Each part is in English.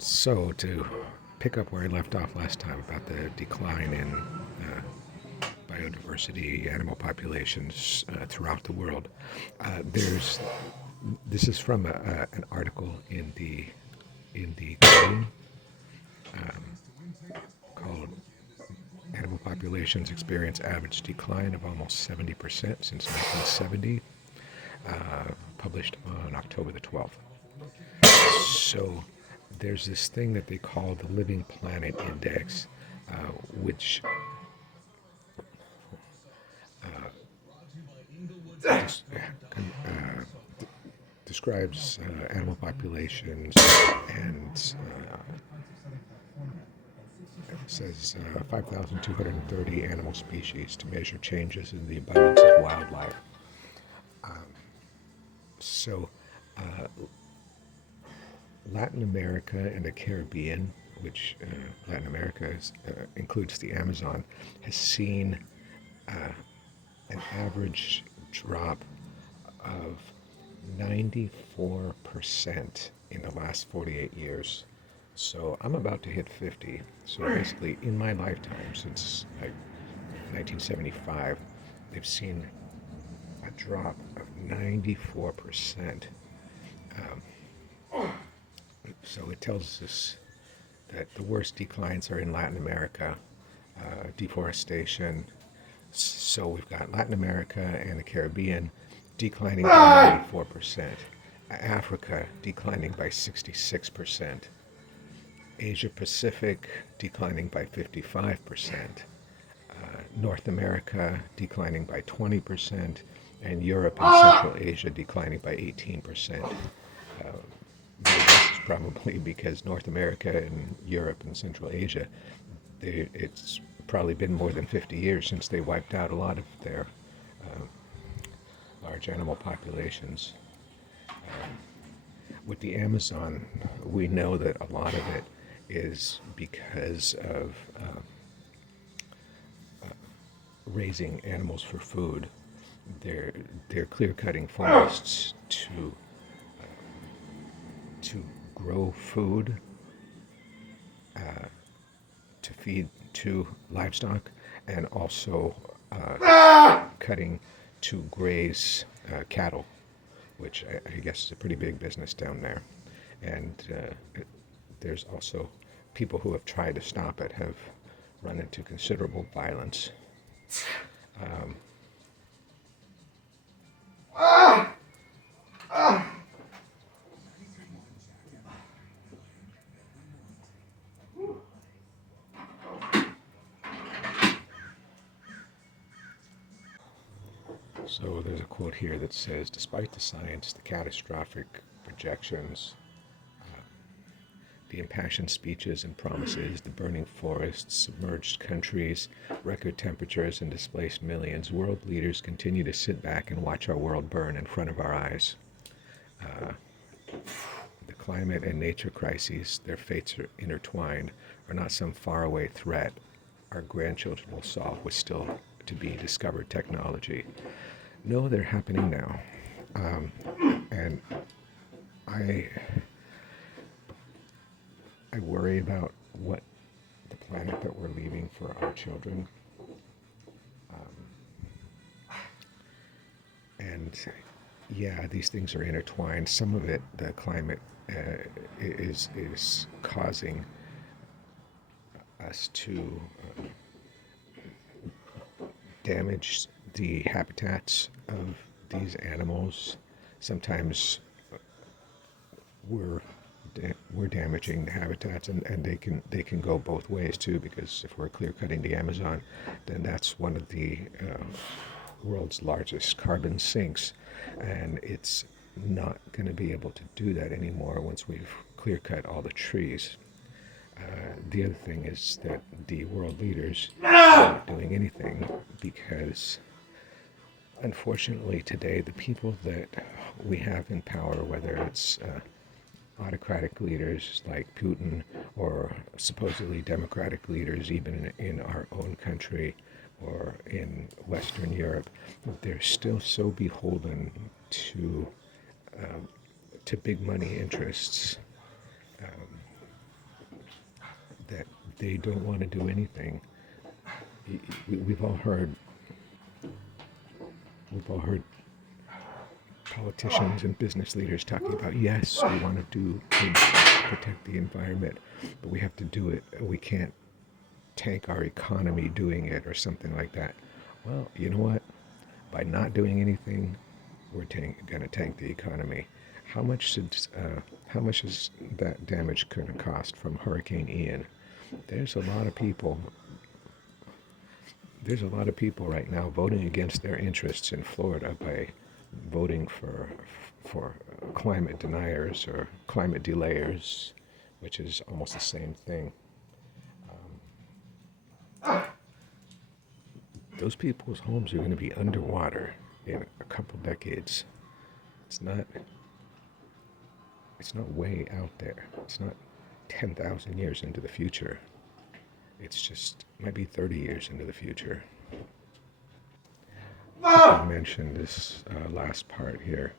So, to pick up where I left off last time about the decline in biodiversity, animal populations throughout the world, there's this is from an article in the Guardian called "Animal Populations Experience Average Decline of Almost 70% since 1970," published on October the 12th. So there's this thing that they call the Living Planet Index, which describes animal populations and says 5,230 animal species to measure changes in the abundance of wildlife. So Latin America and the Caribbean, which Latin America includes the Amazon, has seen an average drop of 94% in the last 48 years. So I'm about to hit 50. So basically, in my lifetime, since like 1975, they've seen a drop of 94%. So it tells us that the worst declines are in Latin America, deforestation. So we've got Latin America and the Caribbean declining by 94%, Africa declining by 66%, Asia Pacific declining by 55%, North America declining by 20%, and Europe and Central Asia declining by 18%. This is probably because North America and Europe and Central Asia, it's probably been more than 50 years since they wiped out a lot of their large animal populations. With the Amazon, we know that a lot of it is because of raising animals for food. They're clear cutting forests to grow food to feed to livestock, and also cutting to graze cattle, which I guess is a pretty big business down there. And there's also people who have tried to stop it have run into considerable violence. Um, So there's a quote here that says, despite the science, the catastrophic projections, the impassioned speeches and promises, the burning forests, submerged countries, record temperatures, and displaced millions, world leaders continue to sit back and watch our world burn in front of our eyes. The climate and nature crises, their fates are intertwined, are not some faraway threat our grandchildren will solve with still to be discovered technology. No, they're happening now. And I I worry about what the planet that we're leaving for our children. And yeah, these things are intertwined. Some of it, the climate, is causing us to damage the habitats of these animals. Sometimes we're we're damaging the habitats, and they can go both ways too, because if we're clear cutting the Amazon, then that's one of the world's largest carbon sinks, and it's not going to be able to do that anymore once we've clear cut all the trees. The other thing is that the world leaders are not doing anything because, unfortunately, today the people that we have in power, whether it's autocratic leaders like Putin or supposedly democratic leaders even in our own country or in Western Europe, they're still so beholden to big money interests. they don't want to do anything. We've all heard, we've all heard politicians and business leaders talking about, yes, we want to do things to protect the environment, but we have to do it. We can't tank our economy doing it or something like that. Well, you know what? By not doing anything, we're going to tank the economy. How much is that damage going to cost from Hurricane Ian? There's a lot of people. There's a lot of people right now voting against their interests in Florida by voting for climate deniers or climate delayers, which is almost the same thing. Those people's homes are going to be underwater in a couple decades. It's not. It's not way out there. It's not 10,000 years into the future. It's just might be 30 years into the future. I mentioned this last part here.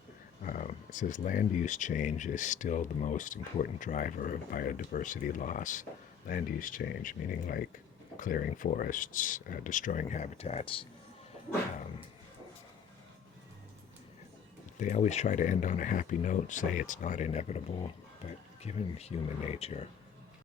It says land use change is still the most important driver of biodiversity loss. Land use change, meaning like clearing forests, destroying habitats. They always try to end on a happy note, say it's not inevitable, but given human nature,